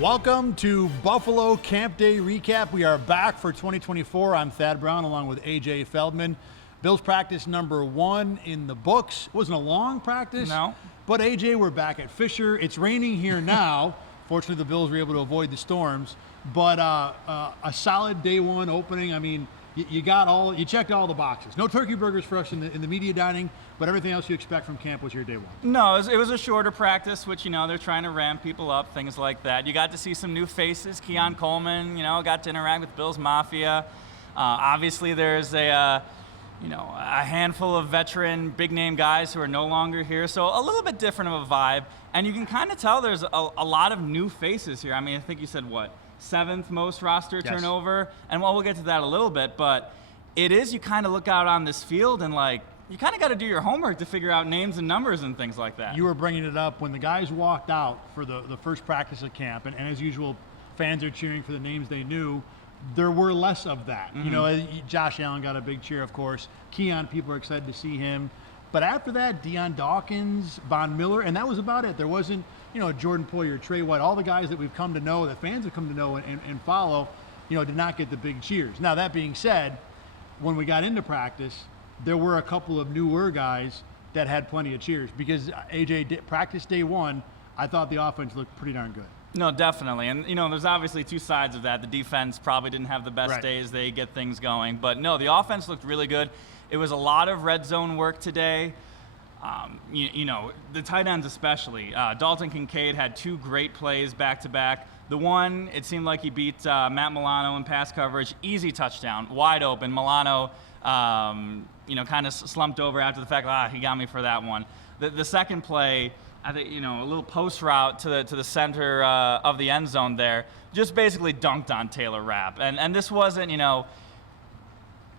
Welcome to Buffalo Camp Day Recap. We are back for 2024. I'm Thad Brown along with AJ Feldman. Bills practice number 1 in the books. It wasn't a long practice. No. But AJ, we're back at Fisher. It's raining here now. Fortunately, the Bills were able to avoid the storms. But a solid day 1 opening. I mean, you checked all the boxes. No turkey burgers for us in the media dining, but everything else you expect from camp was here day 1. No, it was a shorter practice, which, they're trying to ramp people up, things like that. You got to see some new faces. Keon Coleman, got to interact with Bills Mafia. Obviously, there's a handful of veteran, big-name guys who are no longer here, so a little bit different of a vibe. And you can kind of tell there's a lot of new faces here. I mean, I think you said, 7th most roster turnover? And we'll get to that a little bit, but it is, you kind of look out on this field and, you kind of got to do your homework to figure out names and numbers and things like that. You were bringing it up when the guys walked out for the first practice of camp, and as usual, fans are cheering for the names they knew. There were less of that. Mm-hmm. Josh Allen got a big cheer, of course. Keon, people are excited to see him. But after that, Deion Dawkins, Von Miller, and that was about it. There wasn't, Jordan Poyer, Trey White, all the guys that we've come to know, that fans have come to know and follow, did not get the big cheers. Now, that being said, when we got into practice, there were a couple of newer guys that had plenty of cheers because AJ, practice day 1, I thought the offense looked pretty darn good. No, definitely. And, there's obviously two sides of that. The defense probably didn't have the best Right. days. They get things going. But, no, the offense looked really good. It was a lot of red zone work today. The tight ends especially. Dalton Kincaid had 2 great plays back-to-back. The one, it seemed like he beat Matt Milano in pass coverage. Easy touchdown, wide open. Milano, kind of slumped over after the fact. He got me for that one. The second play, I think, a little post route to the center of the end zone there, just basically dunked on Taylor Rapp. And this wasn't,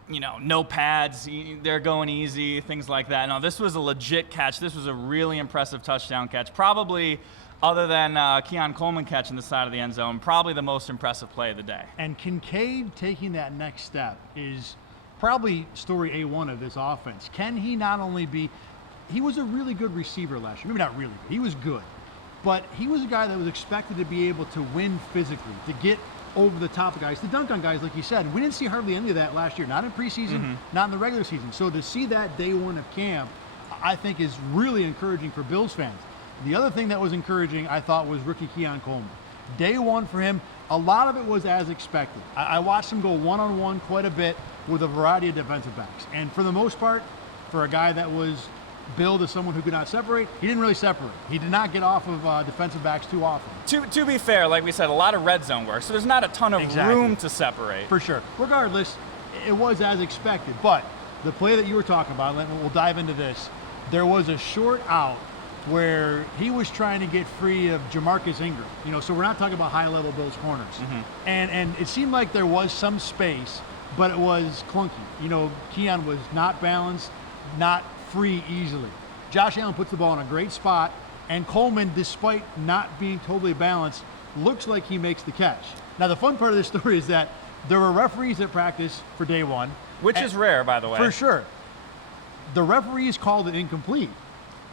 no pads, they're going easy, things like that. No, this was a legit catch. This was a really impressive touchdown catch. Probably, other than Keon Coleman catching the side of the end zone, probably the most impressive play of the day. And Kincaid taking that next step is probably story A1 of this offense. Can he not only be, he was a really good receiver last year. Maybe not really good, he was good. But he was a guy that was expected to be able to win physically, to get over the top of guys, to dunk on guys, like you said. We didn't see hardly any of that last year, not in preseason, not in the regular season. So to see that day 1 of camp, I think is really encouraging for Bills fans. The other thing that was encouraging, I thought, was rookie Keon Coleman. Day 1 for him, a lot of it was as expected. I watched him go one-on-one quite a bit with a variety of defensive backs. And for the most part, for a guy that was billed as someone who could not separate, he didn't really separate. He did not get off of defensive backs too often. To be fair, like we said, a lot of red zone work, so there's not a ton of room to separate. For sure. Regardless, it was as expected. But the play that you were talking about, and we'll dive into this, there was a short out where he was trying to get free of Jamarcus Ingram. So we're not talking about high-level Bills corners. And it seemed like there was some space, but it was clunky. Keon was not balanced, not free easily. Josh Allen puts the ball in a great spot, and Coleman, despite not being totally balanced, looks like he makes the catch. Now, the fun part of this story is that there were referees at practice for day 1. Which is rare, by the way. For sure. The referees called it incomplete.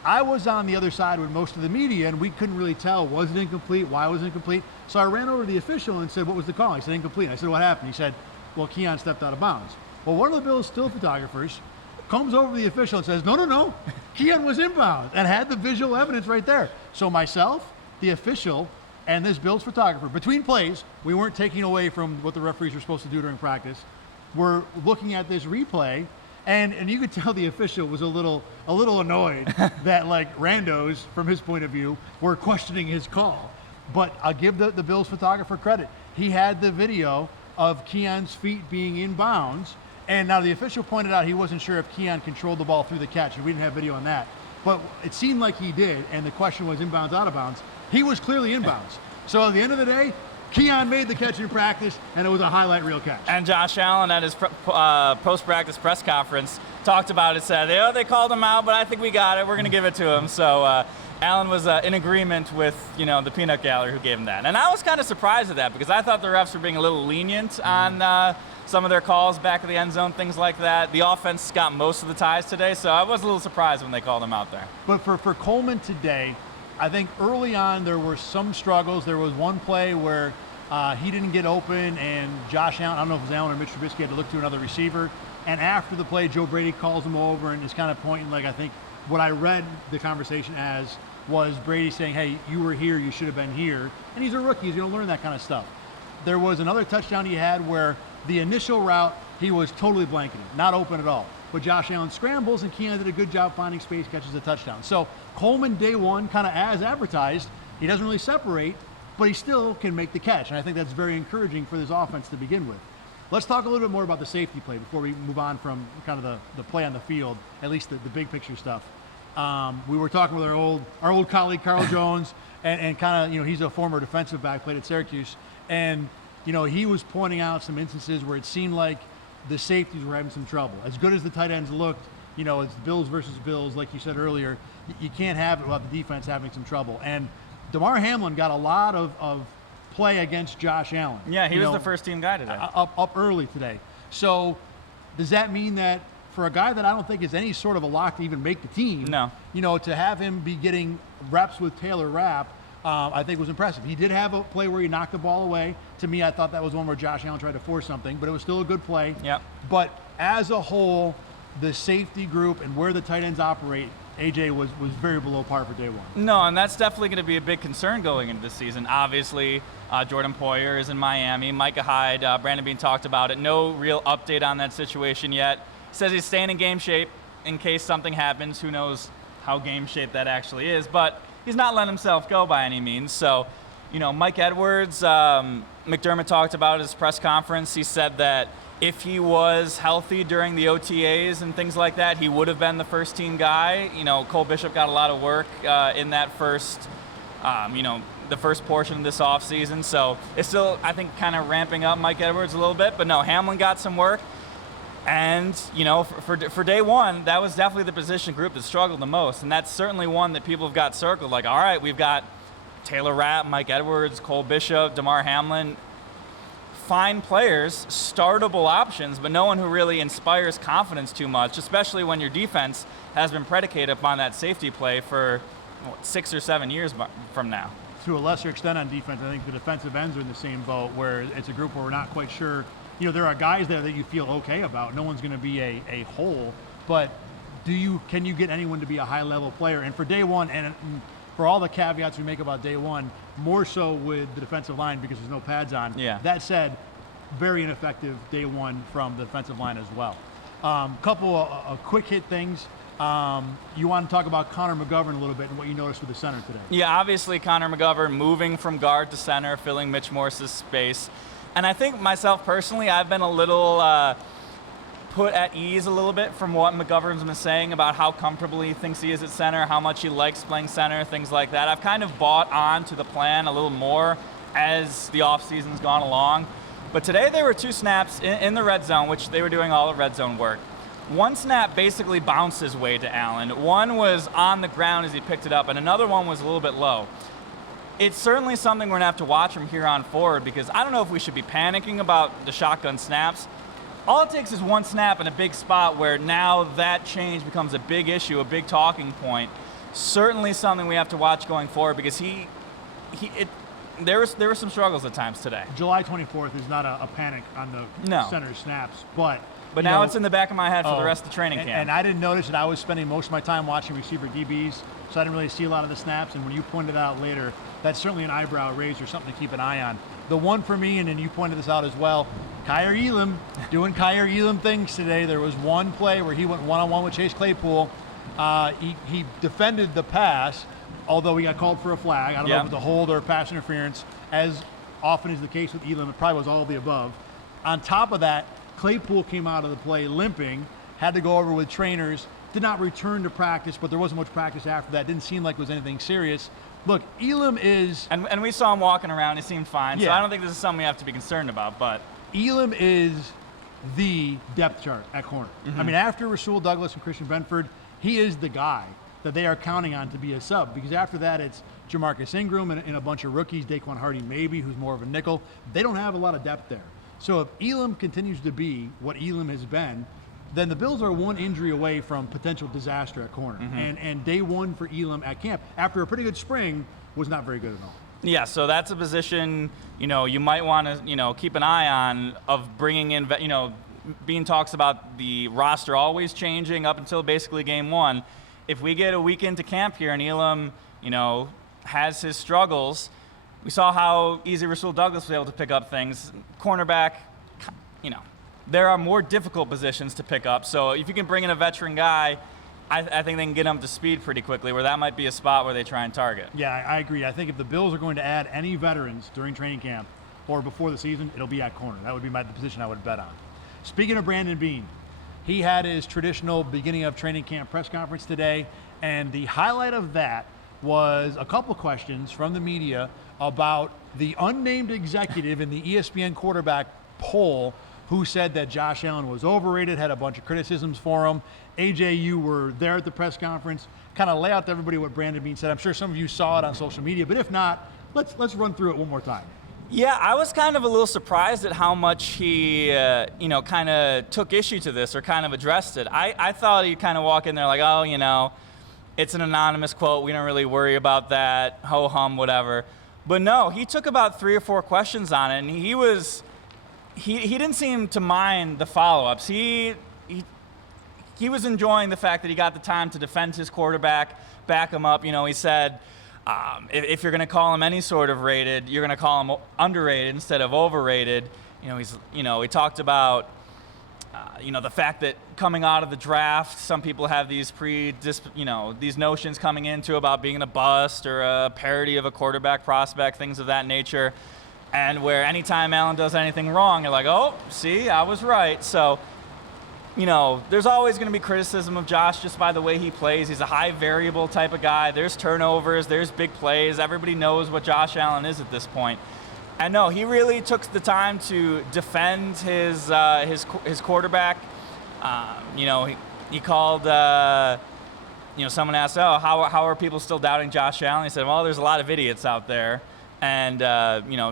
I was on the other side with most of the media, and we couldn't really tell, was it incomplete, why was it incomplete? So I ran over to the official and said, what was the call? He said, incomplete. I said, what happened? He said, well, Keon stepped out of bounds. Well, one of the Bills' still photographers comes over to the official and says, no, Keon was inbound, and had the visual evidence right there. So myself, the official, and this Bills photographer, between plays, we weren't taking away from what the referees were supposed to do during practice, we're looking at this replay, and you could tell the official was a little annoyed that, randos, from his point of view, were questioning his call. But I'll give the Bills photographer credit. He had the video of Keon's feet being in bounds. And now the official pointed out he wasn't sure if Keon controlled the ball through the catch, and we didn't have video on that. But it seemed like he did, and the question was inbounds, out of bounds. He was clearly inbounds. So at the end of the day, Keon made the catch in practice, and it was a highlight reel catch. And Josh Allen at his post-practice press conference talked about it, said, they called him out, but I think we got it. We're going to give it to him. So Allen was in agreement with, the peanut gallery who gave him that. And I was kind of surprised at that because I thought the refs were being a little lenient on some of their calls back of the end zone, things like that. The offense got most of the ties today, so I was a little surprised when they called him out there. But for Coleman today, I think early on there were some struggles. There was one play where he didn't get open, and Josh Allen, I don't know if it was Allen or Mitch Trubisky, had to look to another receiver. And after the play, Joe Brady calls him over and is kind of pointing, like, I think what I read the conversation as was Brady saying, hey, you were here, you should have been here. And he's a rookie, he's going to learn that kind of stuff. There was another touchdown he had where the initial route, he was totally blanketing, not open at all. But Josh Allen scrambles, and Keon did a good job finding space, catches a touchdown. So Coleman, day one, kind of as advertised, he doesn't really separate, but he still can make the catch. And I think that's very encouraging for this offense to begin with. Let's talk a little bit more about the safety play before we move on from kind of the play on the field, at least the big picture stuff. We were talking with our old colleague, Carl Jones, and kind of, he's a former defensive back, played at Syracuse. And, he was pointing out some instances where it seemed like the safeties were having some trouble. As good as the tight ends looked, it's Bills versus Bills, like you said earlier, you can't have it without the defense having some trouble. And Damar Hamlin got a lot of play against Josh Allen. Yeah, he was the first team guy today. Up early today. So does that mean that for a guy that I don't think is any sort of a lock to even make the team, no, to have him be getting reps with Taylor Rapp, I think was impressive. He did have a play where he knocked the ball away. To me, I thought that was one where Josh Allen tried to force something, but it was still a good play. Yep. But as a whole, the safety group and where the tight ends operate, AJ was very below par for day one. No, and that's definitely going to be a big concern going into this season. Obviously, Jordan Poyer is in Miami. Micah Hyde, Brandon Beane talked about it. No real update on that situation yet. Says he's staying in game shape in case something happens. Who knows how game shape that actually is, but he's not letting himself go by any means. So, Mike Edwards, McDermott talked about at his press conference. He said that if he was healthy during the OTAs and things like that, he would have been the first team guy. Cole Bishop got a lot of work in that first, the first portion of this offseason. So it's still, I think, kind of ramping up Mike Edwards a little bit. But no, Hamlin got some work. And, for day one, that was definitely the position group that struggled the most. And that's certainly one that people have got circled. Like, all right, we've got Taylor Rapp, Mike Edwards, Cole Bishop, Damar Hamlin. Fine players, startable options, but no one who really inspires confidence too much, especially when your defense has been predicated upon that safety play for 6 or 7 years from now. To a lesser extent on defense, I think the defensive ends are in the same boat, where it's a group where we're not quite sure. There are guys there that you feel okay about. No one's going to be a hole, but can you get anyone to be a high-level player? And for day one, and for all the caveats we make about day one, more so with the defensive line because there's no pads on. Yeah. That said, very ineffective day one from the defensive line as well. Couple of quick hit things. You want to talk about Connor McGovern a little bit and what you noticed with the center today. Yeah, obviously Connor McGovern moving from guard to center, filling Mitch Morse's space. And I think myself personally, I've been a little put at ease a little bit from what McGovern's been saying about how comfortable he thinks he is at center, how much he likes playing center, things like that. I've kind of bought on to the plan a little more as the offseason's gone along. But today there were 2 snaps in the red zone, which they were doing all the red zone work. One snap basically bounced his way to Allen. One was on the ground as he picked it up, and another one was a little bit low. It's certainly something we're going to have to watch from here on forward, because I don't know if we should be panicking about the shotgun snaps. All it takes is one snap in a big spot where now that change becomes a big issue, a big talking point. Certainly something we have to watch going forward, because there were some struggles at times today. July 24th is not a panic on the center snaps, but now it's in the back of my head for the rest of the training camp. And I didn't notice it. I was spending most of my time watching receiver DBs, so I didn't really see a lot of the snaps. And when you pointed out later, that's certainly an eyebrow raiser, something to keep an eye on. The one for me, and then you pointed this out as well, Kyer Elam doing Kyer Elam things today. There was one play where he went one-on-one with Chase Claypool. He defended the pass, although he got called for a flag. I don't know if it was a hold or pass interference. As often is the case with Elam, it probably was all of the above. On top of that, Claypool came out of the play limping, had to go over with trainers, did not return to practice, but there wasn't much practice after that. Didn't seem like it was anything serious. Look, Elam is... And we saw him walking around. He seemed fine. Yeah. So I don't think this is something we have to be concerned about, but... Elam is the depth chart at corner. Mm-hmm. I mean, after Rasul Douglas and Christian Benford, he is the guy that they are counting on to be a sub, because after that it's Jamarcus Ingram and a bunch of rookies, Daquan Hardy maybe, who's more of a nickel. They don't have a lot of depth there. So if Elam continues to be what Elam has been, then the Bills are one injury away from potential disaster at corner. And day one for Elam at camp, after a pretty good spring, was not very good at all. Yeah, so that's a position, you might want to, keep an eye on of bringing in, Beane talks about the roster always changing up until basically game one. If we get a week into camp here and Elam, has his struggles, we saw how easy Rasul Douglas was able to pick up things. Cornerback, there are more difficult positions to pick up. So if you can bring in a veteran guy, I think they can get him to speed pretty quickly, where that might be a spot where they try and target. Yeah, I agree. I think if the Bills are going to add any veterans during training camp or before the season, it'll be at corner. That would be the position I would bet on. Speaking of Brandon Beane, he had his traditional beginning of training camp press conference today, and the highlight of that was a couple questions from the media about the unnamed executive in the ESPN quarterback poll who said that Josh Allen was overrated, had a bunch of criticisms for him. AJ, you were there at the press conference. Kind of lay out to everybody what Brandon Beane said. I'm sure some of you saw it on social media, but if not, let's run through it one more time. Yeah, I was kind of a little surprised at how much he, kind of took issue to this or kind of addressed it. I thought he'd kind of walk in there like, oh, it's an anonymous quote. We don't really worry about that. Ho-hum, whatever. But no, he took about 3 or 4 questions on it, and he didn't seem to mind the follow-ups. He was enjoying the fact that he got the time to defend his quarterback, back him up. He said, if you're going to call him any sort of rated, you're going to call him underrated instead of overrated. He talked about, the fact that coming out of the draft, some people have these these notions coming into about being a bust or a parody of a quarterback prospect, things of that nature. And where anytime Allen does anything wrong, you're like, oh, see, I was right. So, there's always going to be criticism of Josh just by the way he plays. He's a high variable type of guy. There's turnovers, there's big plays. Everybody knows what Josh Allen is at this point. And no, he really took the time to defend his quarterback. He called, someone asked, how are people still doubting Josh Allen? He said, well, there's a lot of idiots out there. And,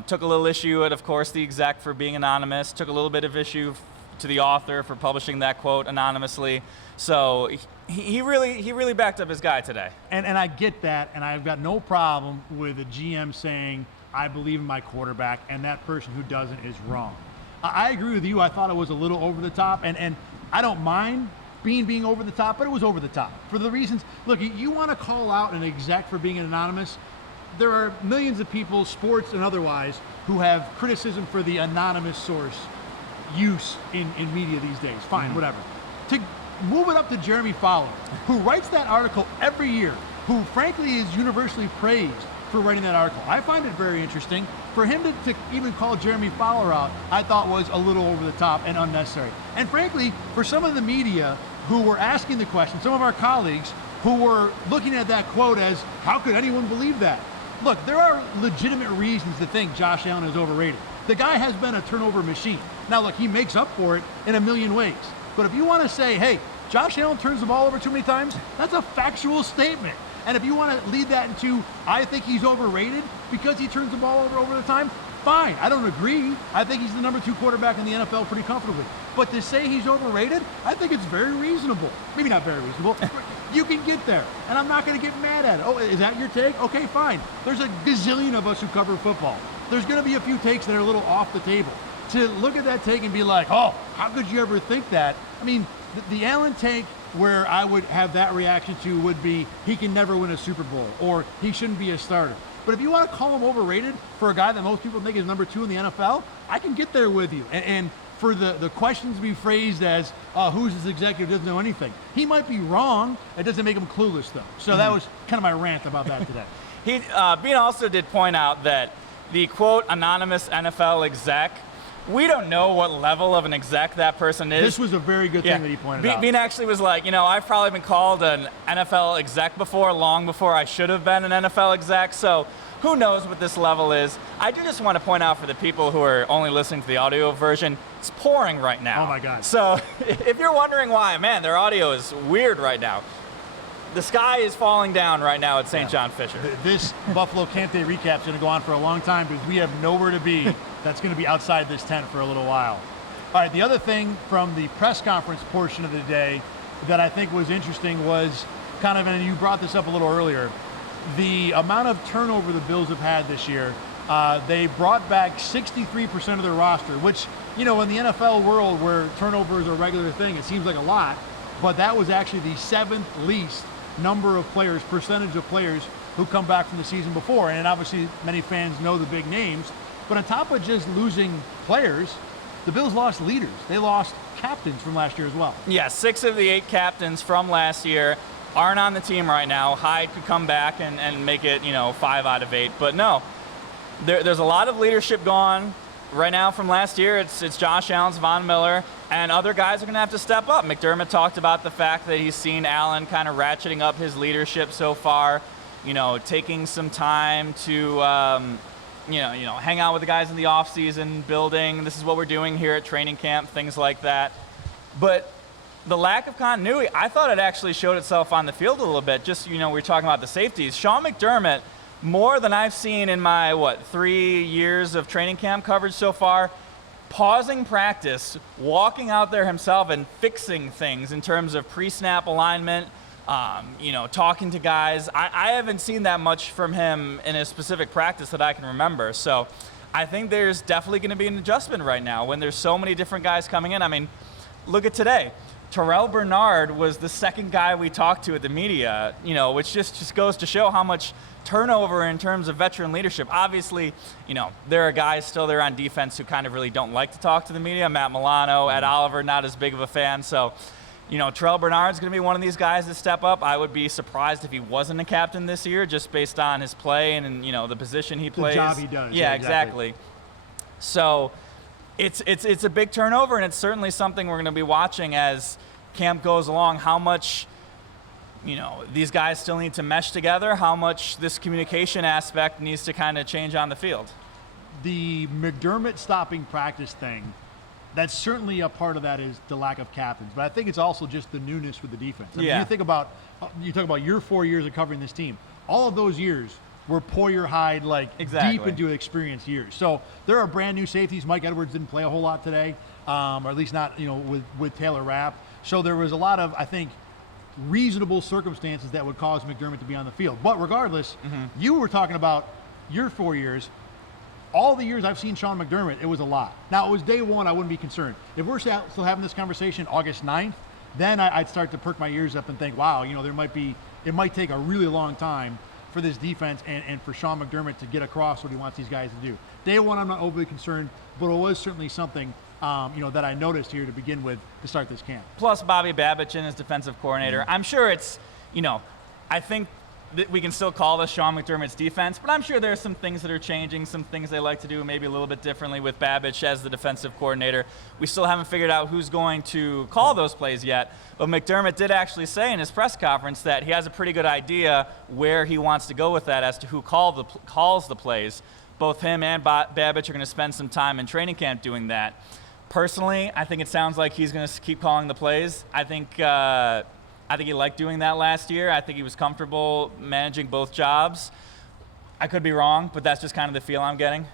took a little issue at, of course, the exec for being anonymous, took a little bit of issue to the author for publishing that quote anonymously. So he really backed up his guy today. And I get that, and I've got no problem with a GM saying, I believe in my quarterback, and that person who doesn't is wrong. I agree with you. I thought it was a little over the top, and I don't mind being over the top, but it was over the top. For the reasons, look, you want to call out an exec for being anonymous. There are millions of people, sports and otherwise, who have criticism for the anonymous source use in media these days. Fine, whatever. To move it up to Jeremy Fowler, who writes that article every year, who frankly is universally praised for writing that article. I find it very interesting. For him to even call Jeremy Fowler out, I thought was a little over the top and unnecessary. And frankly, for some of the media who were asking the question, some of our colleagues who were looking at that quote as, how could anyone believe that? Look, there are legitimate reasons to think Josh Allen is overrated. The guy has been a turnover machine. Now, look, he makes up for it in a million ways. But if you want to say, hey, Josh Allen turns the ball over too many times, that's a factual statement. And if you want to lead that into, I think he's overrated because he turns the ball over the time, fine. I don't agree. I think he's the number 2 quarterback in the NFL pretty comfortably. But to say he's overrated, I think it's very reasonable. Maybe not very reasonable. You can get there, and I'm not going to get mad at it. Oh, is that your take? Okay, fine. There's a gazillion of us who cover football. There's going to be a few takes that are a little off the table. To look at that take and be like, oh, how could you ever think that? I mean, the Allen take where I would have that reaction to would be he can never win a Super Bowl or he shouldn't be a starter. But if you want to call him overrated for a guy that most people think is number 2 in the NFL, I can get there with you. And for the questions to be phrased as who's this executive doesn't know anything, he might be wrong. It doesn't make him clueless, though. So that was kind of my rant about that today. Beane also did point out that the, quote, anonymous NFL exec, we don't know what level of an exec that person is. This was a very good thing that he pointed out. Beane actually was like, I've probably been called an NFL exec before, long before I should have been an NFL exec, so who knows what this level is. I do just want to point out for the people who are only listening to the audio version, it's pouring right now. Oh my God. So if you're wondering why, man, their audio is weird right now. The sky is falling down right now at St. John Fisher. This Buffalo Campday recap is going to go on for a long time because we have nowhere to be that's going to be outside this tent for a little while. All right, the other thing from the press conference portion of the day that I think was interesting was kind of, and you brought this up a little earlier, the amount of turnover the Bills have had this year. They brought back 63% of their roster, which, in the NFL world where turnover is a regular thing, it seems like a lot, but that was actually the 7th least number of players, percentage of players who come back from the season before. And obviously many fans know the big names, but on top of just losing players, the Bills lost leaders. They lost captains from last year as well. Yeah, 6 of the 8 captains from last year aren't on the team right now. Hyde could come back and make it, 5 out of 8. But no, there's a lot of leadership gone right now from last year. It's Josh Allen, Von Miller, and other guys are going to have to step up. McDermott talked about the fact that he's seen Allen kind of ratcheting up his leadership so far, taking some time to hang out with the guys in the offseason, building. This is what we're doing here at training camp, things like that. But the lack of continuity, I thought it actually showed itself on the field a little bit. Just, we were talking about the safeties. Sean McDermott, more than I've seen in my, 3 years of training camp coverage so far, pausing practice, walking out there himself and fixing things in terms of pre-snap alignment, talking to guys. I haven't seen that much from him in a specific practice that I can remember. So I think there's definitely going to be an adjustment right now when there's so many different guys coming in. I mean, look at today. Terrell Bernard was the second guy we talked to at the media, which just goes to show how much turnover in terms of veteran leadership. Obviously, there are guys still there on defense who kind of really don't like to talk to the media. Matt Milano, Ed Oliver, not as big of a fan. So, Terrell Bernard's going to be one of these guys to step up. I would be surprised if he wasn't a captain this year, just based on his play and the position he plays. The job he does. Yeah, exactly. So it's a big turnover, and it's certainly something we're going to be watching as camp goes along, how much these guys still need to mesh together, how much this communication aspect needs to kind of change on the field. The McDermott stopping practice thing, that's certainly a part of that is the lack of captains, but I think it's also just the newness with the defense. I mean, you talk about your 4 years of covering this team. All of those years were Poyer, Hyde, deep into experienced years. So there are brand new safeties. Mike Edwards didn't play a whole lot today, or at least not with Taylor Rapp. So there was a lot of, I think, reasonable circumstances that would cause McDermott to be on the field. But regardless, you were talking about your 4 years. All the years I've seen Sean McDermott, it was a lot. Now, it was day one, I wouldn't be concerned. If we're still having this conversation August 9th, then I'd start to perk my ears up and think, wow, it might take a really long time for this defense and for Sean McDermott to get across what he wants these guys to do. Day one, I'm not overly concerned, but it was certainly something that I noticed here to begin with to start this camp. Plus Bobby Babich as defensive coordinator. I'm sure it's, I think that we can still call this Sean McDermott's defense, but I'm sure there are some things that are changing, some things they like to do maybe a little bit differently with Babich as the defensive coordinator. We still haven't figured out who's going to call those plays yet, but McDermott did actually say in his press conference that he has a pretty good idea where he wants to go with that as to who calls the plays. Both him and Babich are going to spend some time in training camp doing that. Personally, I think it sounds like he's going to keep calling the plays. I think he liked doing that last year. I think he was comfortable managing both jobs. I could be wrong, but that's just kind of the feel I'm getting.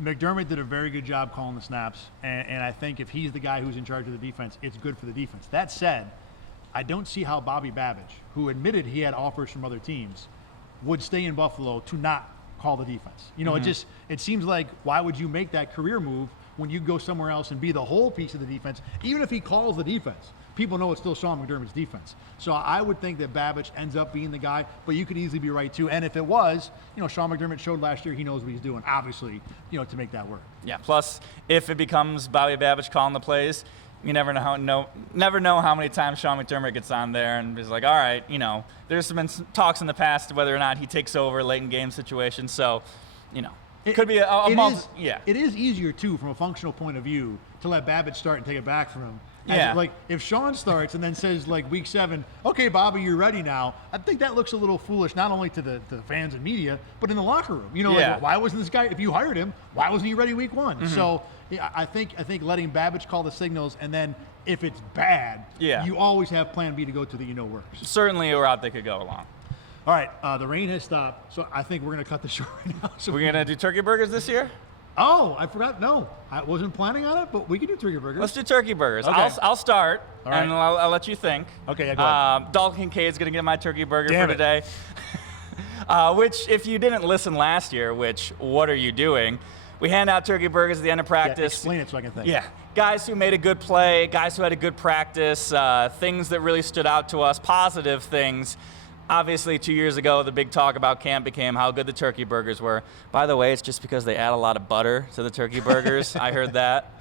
McDermott did a very good job calling the snaps, and I think if he's the guy who's in charge of the defense, it's good for the defense. That said, I don't see how Bobby Babich, who admitted he had offers from other teams, would stay in Buffalo to not call the defense. It seems like, why would you make that career move when you go somewhere else and be the whole piece of the defense? Even if he calls the defense, people know it's still Sean McDermott's defense. So I would think that Babich ends up being the guy, but you could easily be right too. And if it was, Sean McDermott showed last year he knows what he's doing, obviously, to make that work. Yeah. Plus, if it becomes Bobby Babich calling the plays, you never know how many times Sean McDermott gets on there and is like, all right, there's been talks in the past whether or not he takes over late in game situations. So, it could be It is easier too, from a functional point of view, to let Babich start and take it back from him. If Sean starts and then says week 7, okay, Bobby, you're ready now, I think that looks a little foolish, not only to the fans and media, but in the locker room. Why wasn't this guy, if you hired him, why wasn't he ready week 1? So I think letting Babich call the signals, and then if it's bad, you always have plan B to go to that works. Certainly a route they could go along. All right, the rain has stopped, so I think we're going to cut the show right now. So we're going to do turkey burgers this year? Oh, I forgot. No, I wasn't planning on it, but we can do turkey burgers. Let's do turkey burgers. Okay. I'll start, All right. and I'll let you think. Okay, yeah, go ahead. Dalton Kincaid's going to get my turkey burger Damn for it. today. Which, if you didn't listen last year, which, what are you doing? We hand out turkey burgers at the end of Yeah, practice. explain it so I can think. Yeah. Guys who made a good play, guys who had a good practice, things that really stood out to us, positive things. Obviously, 2 years ago, the big talk about camp became how good the turkey burgers were. By the way, it's just because they add a lot of butter to the turkey burgers. I heard that.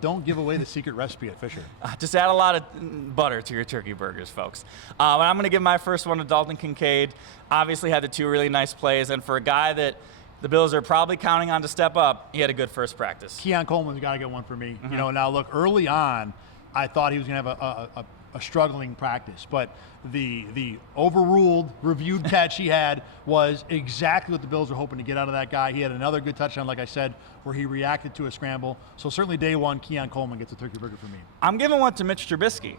Don't give away the secret recipe at Fisher. Just add a lot of butter to your turkey burgers, folks. And I'm going to give my first one to Dalton Kincaid. Obviously had the 2 really nice plays, and for a guy that the Bills are probably counting on to step up, he had a good first practice. Keon Coleman's got to get one for me. Mm-hmm. You know, now look, early on, I thought he was going to have a struggling practice, but the overruled, reviewed catch he had was exactly what the Bills were hoping to get out of that guy. He had another good touchdown, like I said, where he reacted to a scramble. So certainly day one, Keon Coleman gets a turkey burger for me. I'm giving one to Mitch Trubisky.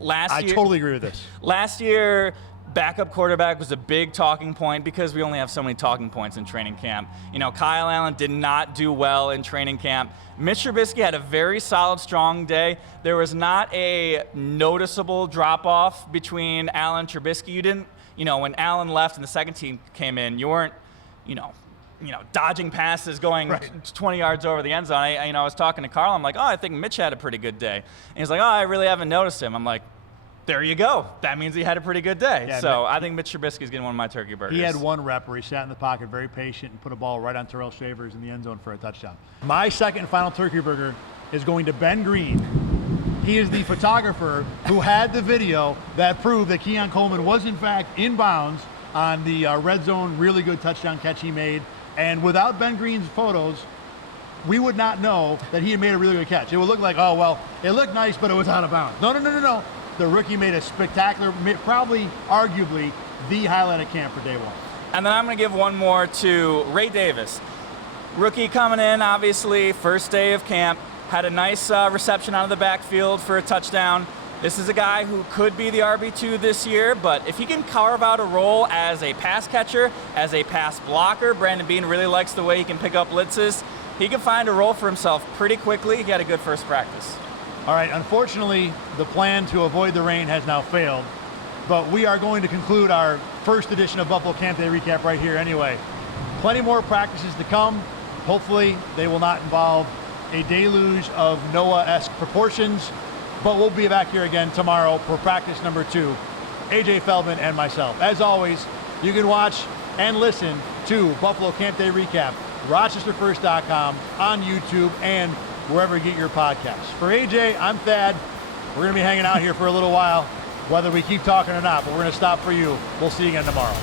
I totally agree with this. Last year, backup quarterback was a big talking point because we only have so many talking points in training camp. You know, Kyle Allen did not do well in training camp. Mitch Trubisky had a very solid, strong day. There was not a noticeable drop-off between Allen and Trubisky. You didn't, you know, when Allen left and the second team came in, you weren't, you know, dodging passes going 20 yards over the end zone. I was talking to Carl. I'm like, oh, I think Mitch had a pretty good day. And he's like, oh, I really haven't noticed him. I'm like, there you go. That means he had a pretty good day. Yeah, so I think Mitch Trubisky's getting one of my turkey burgers. He had one rep where he sat in the pocket, very patient, and put a ball right on Terrell Shavers in the end zone for a touchdown. My second and final turkey burger is going to Ben Green. He is the photographer who had the video that proved that Keon Coleman was in fact in bounds on the red zone, really good touchdown catch he made. And without Ben Green's photos, we would not know that he had made a really good catch. It would look like, oh, well, it looked nice, but it was out of bounds. No. The rookie made a spectacular, probably, arguably, the highlight of camp for day one. And then I'm going to give one more to Ray Davis. Rookie coming in, obviously, first day of camp, had a nice reception out of the backfield for a touchdown. This is a guy who could be the RB2 this year, but if he can carve out a role as a pass catcher, as a pass blocker, Brandon Beane really likes the way he can pick up blitzes. He can find a role for himself pretty quickly. He had a good first practice. All right, unfortunately, the plan to avoid the rain has now failed, but we are going to conclude our first edition of Buffalo Campday Recap right here anyway. Plenty more practices to come. Hopefully, they will not involve a deluge of Noah-esque proportions, but we'll be back here again tomorrow for practice number 2. AJ Feldman and myself. As always, you can watch and listen to Buffalo Campday Recap, RochesterFirst.com, on YouTube, and wherever you get your podcasts. For AJ, I'm Thad. We're going to be hanging out here for a little while, whether we keep talking or not, but we're going to stop for you. We'll see you again tomorrow.